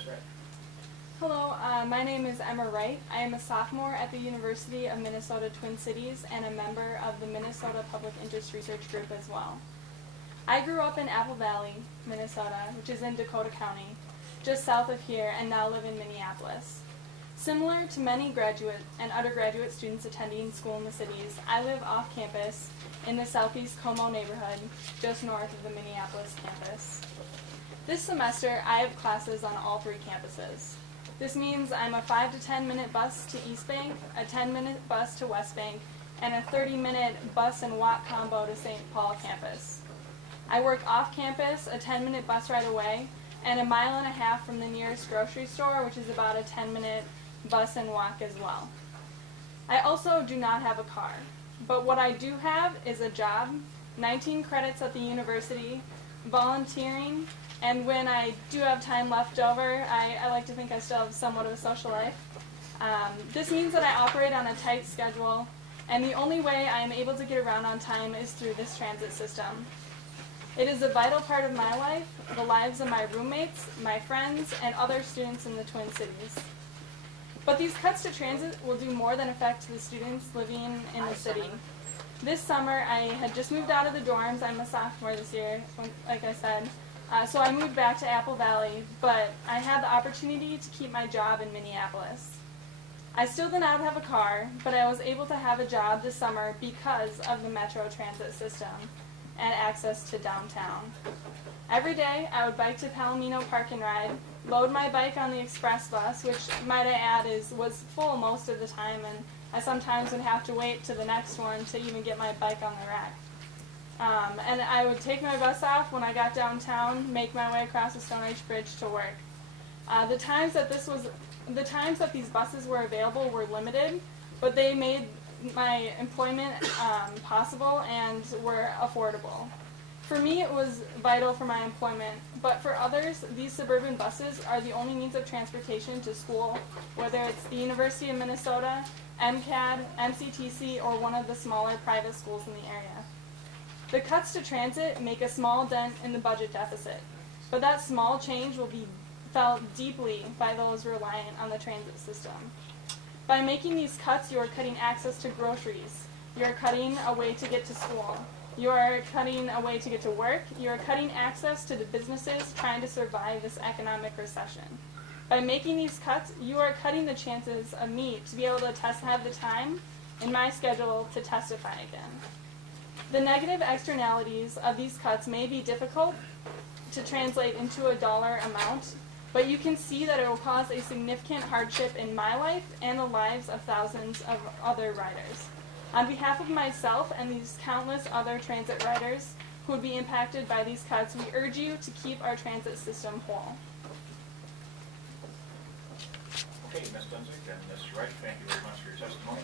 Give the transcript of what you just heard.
Ms. Wright. Hello, my name is Emma Wright. I am a sophomore at the University of Minnesota Twin Cities and a member of the Minnesota Public Interest Research Group as well. I grew up in Apple Valley, Minnesota, which is in Dakota County, just south of here, and now live in Minneapolis. Similar to many graduate and undergraduate students attending school in the cities, I live off campus in the southeast Como neighborhood, just north of the Minneapolis campus. This semester, I have classes on all three campuses. This means I'm a 5 to 10 minute bus to East Bank, a 10-minute bus to West Bank, and a 30-minute bus and walk combo to St. Paul campus. I work off campus, a 10-minute bus ride away, and a 1.5 miles from the nearest grocery store, which is about a 10-minute bus and walk as well. I also do not have a car, but what I do have is a job, 19 credits at the university, volunteering, and when I do have time left over, I like to think I still have somewhat of a social life. This means that I operate on a tight schedule, and the only way I am able to get around on time is through this transit system. It is a vital part of my life, the lives of my roommates, my friends, and other students in the Twin Cities. But these cuts to transit will do more than affect the students living in the city. This summer, I had just moved out of the dorms. I'm a sophomore this year, like I said. So I moved back to Apple Valley, but I had the opportunity to keep my job in Minneapolis. I still did not have a car, but I was able to have a job this summer because of the Metro transit system and access to downtown. Every day, I would bike to Palomino Park and Ride, load my bike on the express bus, which, might I add, was full most of the time, and I sometimes would have to wait to the next one to even get my bike on the rack. And I would take my bus off when I got downtown, make my way across the Stone Age Bridge to work. The times that these buses were available were limited, but they made my employment possible and were affordable. For me, it was vital for my employment, but for others, these suburban buses are the only means of transportation to school, whether it's the University of Minnesota, MCAD, MCTC, or one of the smaller private schools in the area. The cuts to transit make a small dent in the budget deficit, but that small change will be felt deeply by those reliant on the transit system. By making these cuts, you are cutting access to groceries. You are cutting a way to get to school. You are cutting a way to get to work. You are cutting access to the businesses trying to survive this economic recession. By making these cuts, you are cutting the chances of me to be able to have the time in my schedule to testify again. The negative externalities of these cuts may be difficult to translate into a dollar amount, but you can see that it will cause a significant hardship in my life and the lives of thousands of other riders. On behalf of myself and these countless other transit riders who would be impacted by these cuts, we urge you to keep our transit system whole. Okay, Ms. Dunzik and Ms. Wright, thank you very much for your testimony.